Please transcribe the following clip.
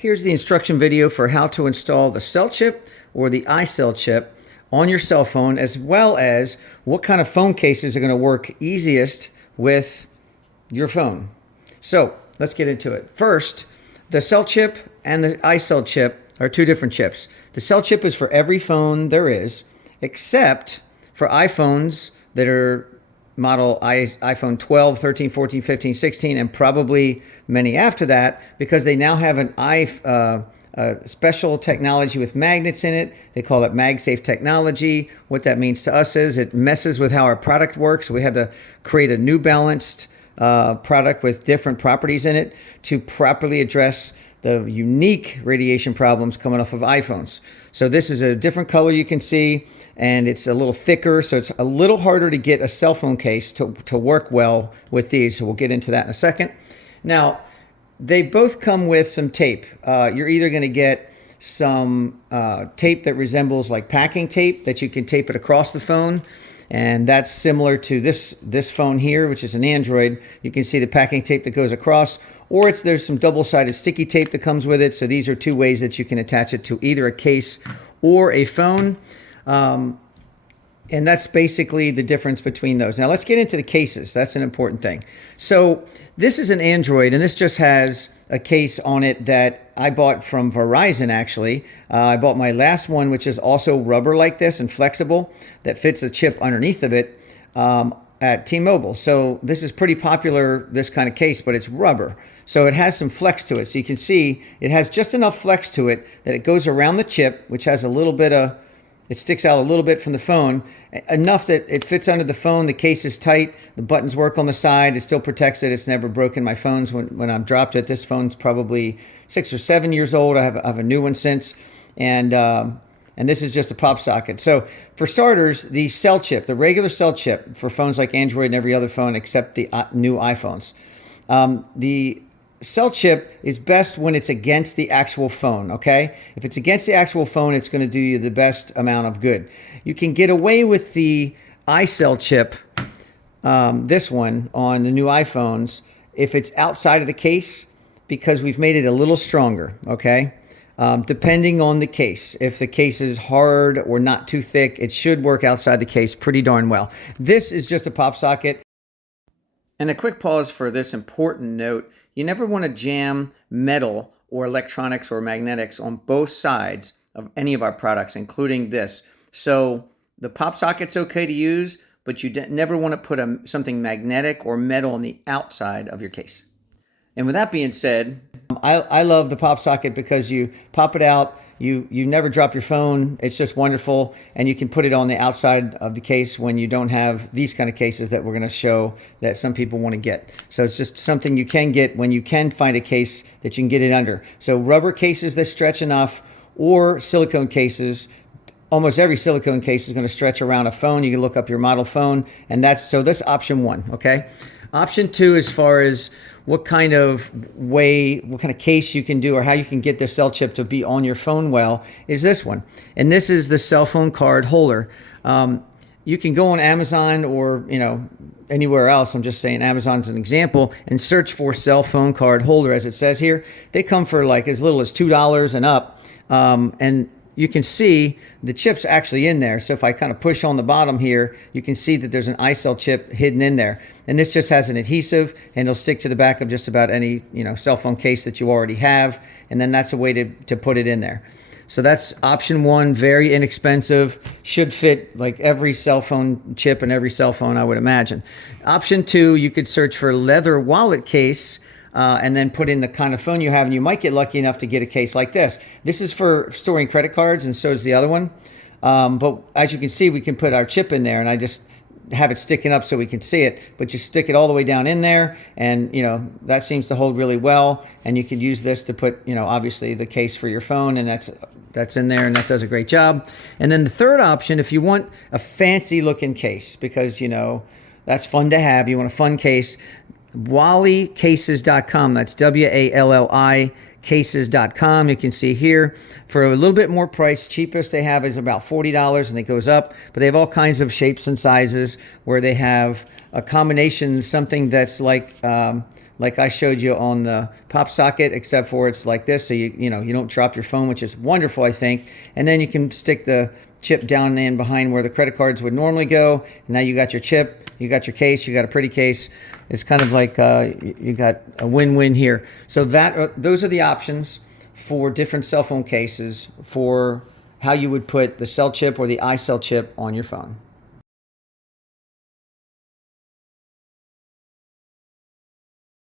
Here's the instruction video for how to install the cell chip or the iCell chip on your cell phone, as well as what kind of phone cases are going to work easiest with your phone. So let's get into it. First, the cell chip and the iCell chip are two different chips. The cell chip is for every phone there is, except for iPhones that are model iPhone 12, 13, 14, 15, 16, and probably many after that, because they now have an special technology with magnets in it. They call it MagSafe technology. What that means to us is it messes with how our product works. So we had to create a new balanced product with different properties in it to properly address the unique radiation problems coming off of iPhones. So this is a different color you can see, and it's a little thicker, so it's a little harder to get a cell phone case to work well with these. So we'll get into that in a second. Now, they both come with some tape. You're either going to get some tape that resembles like packing tape that you can tape it across the phone, and that's similar to this phone here, which is an Android. You can see the packing tape that goes across, or there's some double-sided sticky tape that comes with it. So these are two ways that you can attach it to either a case or a phone. And that's basically the difference between those. Now let's get into the cases. That's an important thing. So this is an Android, and this just has a case on it that I bought from Verizon, actually. I bought my last one, which is also rubber like this and flexible, that fits a chip underneath of it at T-Mobile. So this is pretty popular, this kind of case, but it's rubber. So it has some flex to it. So you can see it has just enough flex to it that it goes around the chip, which has a little bit of, it sticks out a little bit from the phone, enough that it fits under the phone. The case is tight. The buttons work on the side. It still protects it. It's never broken my phones when I've dropped it. This phone's probably 6 or 7 years old. I have a new one since. And this is just a pop socket. So for starters, the cell chip, the regular cell chip for phones like Android and every other phone except the new iPhones. The cell chip is best when it's against the actual phone, okay? If it's against the actual phone, it's going to do you the best amount of good. You can get away with the iCell chip, this one on the new iPhones, if it's outside of the case, because we've made it a little stronger, okay? Depending on the case. If the case is hard or not too thick, it should work outside the case pretty darn well. This is just a pop socket. And a quick pause for this important note. You never want to jam metal or electronics or magnetics on both sides of any of our products, including this. So the pop socket's okay to use, but you never want to put something magnetic or metal on the outside of your case. And with that being said, I love the pop socket because you pop it out, you never drop your phone. It's just wonderful, and you can put it on the outside of the case when you don't have these kind of cases that we're going to show that some people want to get. So it's just something you can get when you can find a case that you can get it under. So rubber cases that stretch enough, or silicone cases. Almost every silicone case is going to stretch around a phone. You can look up your model phone, and that's option one, okay? Option two, as far as what kind of case you can do or how you can get the cell chip to be on your phone well, is this one. And this is the cell phone card holder. You can go on Amazon or anywhere else. I'm just saying Amazon's an example, and search for cell phone card holder, as it says here. They come for like as little as $2 and up. And you can see the chip's actually in there. So if I kind of push on the bottom here, you can see that there's an iCell chip hidden in there. And this just has an adhesive, and it'll stick to the back of just about any cell phone case that you already have. And then that's a way to put it in there. So that's option one, very inexpensive, should fit like every cell phone chip and every cell phone, I would imagine. Option two, you could search for leather wallet case, and then put in the kind of phone you have, and you might get lucky enough to get a case like this. This is for storing credit cards, and so is the other one. But as you can see, we can put our chip in there, and I just have it sticking up so we can see it. But you stick it all the way down in there, and that seems to hold really well. And you can use this to put, obviously the case for your phone, and that's in there, and that does a great job. And then the third option, if you want a fancy looking case, because that's fun to have, you want a fun case, wallicases.com. That's WALLI cases.com. You can see here for a little bit more price. Cheapest they have is about $40, and it goes up, but they have all kinds of shapes and sizes where they have a combination, something that's like like I showed you on the pop socket, except for it's like this, so you know you don't drop your phone, which is wonderful, I think. And then you can stick the chip down in behind where the credit cards would normally go. And now you got your chip, you got your case, you got a pretty case. It's kind of like you got a win-win here. So those are the options for different cell phone cases for how you would put the cell chip or the iCell chip on your phone.